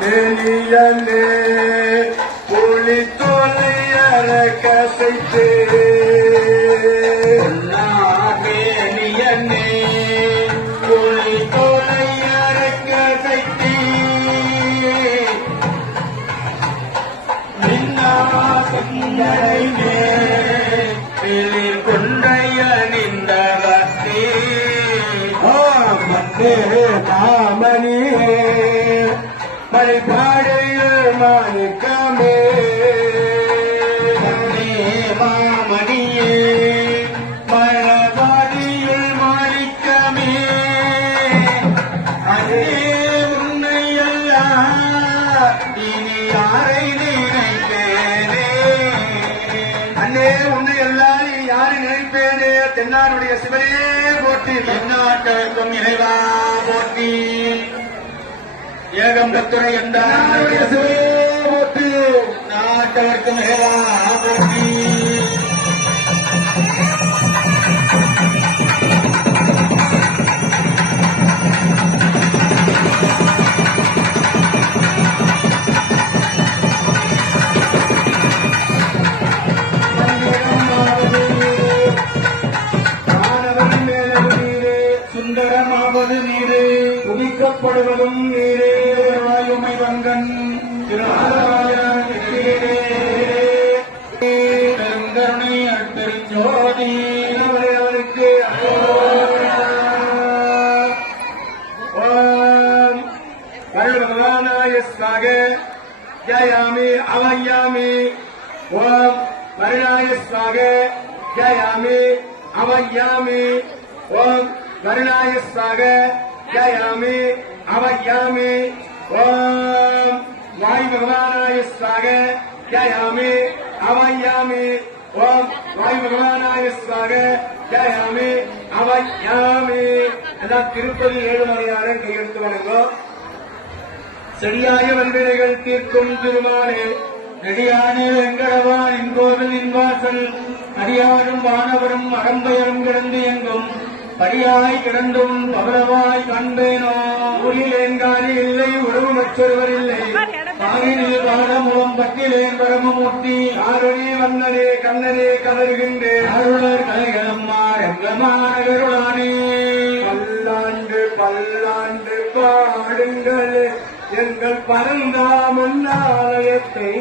மேலியலே புலி தொலையற கசைத்தே மேலியனே புலி தொலையற கசைத்தே நின்னாசந்தரை மேலில் கொன்றைய நின்றவத்தே மத்தே மாமணியே மலைப்பாடையில் மாணிக்கமே மாமணியே மலபாடியில் மாணிக்கமே அதே உன்னையல்ல இனி யாரை நினைப்பேனே அண்ணே உன்னை எல்லாம் நீ யாரை நினைப்பேனே தென்னாருடைய சிவனே போற்றி தென்னாட்டுக்கும் இறைவா போற்றி ஏகம் கத்துரை என்றாருடைய சிவனே போற்றி நாட்டவர்க்கும் இறைவா போற்றி சுந்தரமாவது நீரே துதிக்கப்படுவதும் நீரே வாயுமை வங்கன் பெருங்கருணை பெருஞ்சோதி அவருக்கு ஓம் பகவானாய ஸ்வாக ஜயாமி அவயாமி ஓம் வருணாய ஸ்வாக ஜயாமி அவயாமி ஓம் வருணாய ஸ்வாக ஜயாமி அவயாமி ஓம் வாயு பகவானாய ஸ்வாக ஜயாமி அவயாமி ஓம் வாயு பகவானாய ஸ்வாக ஜயாமி அவயாமி எல்லாம் திருப்பதி ஏழுமலையாளர் கையெழுத்து வணங்கும் செடியாய வல்வினைகள் தீர்க்கும் திருமாலே நெடியானே வெங்கடவான் இங்கோவில் இன்வாசல் அடியாரும் வானவரும் அகம்பெயரும் கிடந்து எங்கும் படியாய் கிடந்தும் பவரவாய் காண்பேனோ உரிலேன்காரி இல்லை உறவு மற்றொருவர் இல்லை காரினில் பாடமும் பட்டிலேன் பரமமூர்த்தி ஆரணி வந்தனே கண்ணனே கதறுகின்றேன் அருளர் கலைகளம்மா எங்கமானருளானே பல்லாண்டு பல்லாண்டு பாடுங்களே எங்கள் பரந்தாமன்னாலயத்தை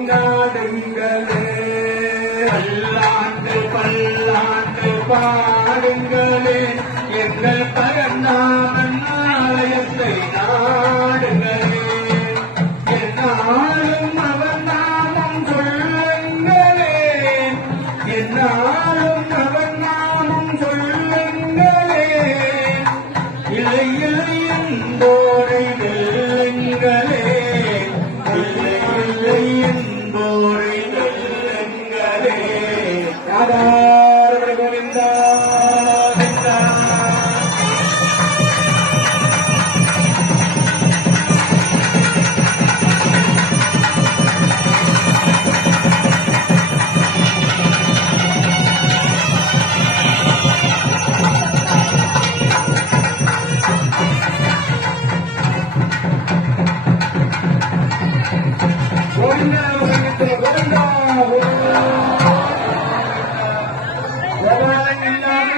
நாடுங்களே பல்லாண்டு பல்லாண்டு பாடுங்களே எங்கள் பரந்தாமன்னாலயத்தை நாடுங்களே என்னாலும் அவர் நாமம் சொல்லுங்களே என்னாலும் அவர் நாமம் சொல்லுங்களே இல்லை இல்லை என்போரை வெல்லுங்களே இல்லை இல்லை என்போரை வெல்லுங்களே ராதாரமண கோவிந்தா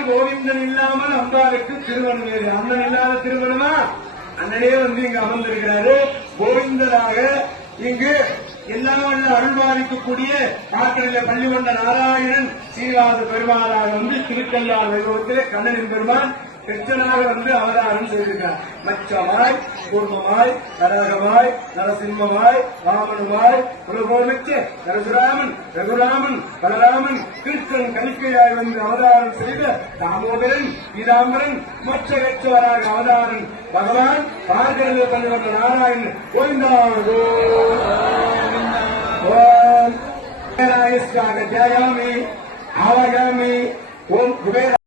கோவிந்தன் இல்லாமல் அம்பாளுக்கு திருமணம் வேறு அண்ணன் இல்லாத திருமணமா அண்ணனே வந்து இங்கு அமர்ந்திருக்கிறாரு கோவிந்தராக இங்கு எல்லா வல்ல அருள்வாரிக்கக்கூடிய ஆற்றலில் பள்ளி கொண்ட நாராயணன் சீனிவாச பெருமாளாக வந்து திருக்கல்லார் வைபவத்திலே கண்ணனின் பெருமான் கிருஷ்ணனாக வந்து அவதாரம் செய்திருக்கிறார் மச்சமாய் கூர்மமாய் கரகமாய் நரசிம்மமாய் ராமனுமாய் புலகோமிச்ச பரசுராமன் ரகுராமன் பலராமன் கிருஷ்ணன் கலிக்கையாய் வந்து அவதாரம் செய்த தாமோதரன் பீதாம்பரன் மோட்சகச்சவராக அவதாரன் பகவான் பார்க்கடலில் பள்ளி கொண்ட நாராயணன் கோவிந்தா ஓம் ஜயாமி அவயாமி ஓம் குபேர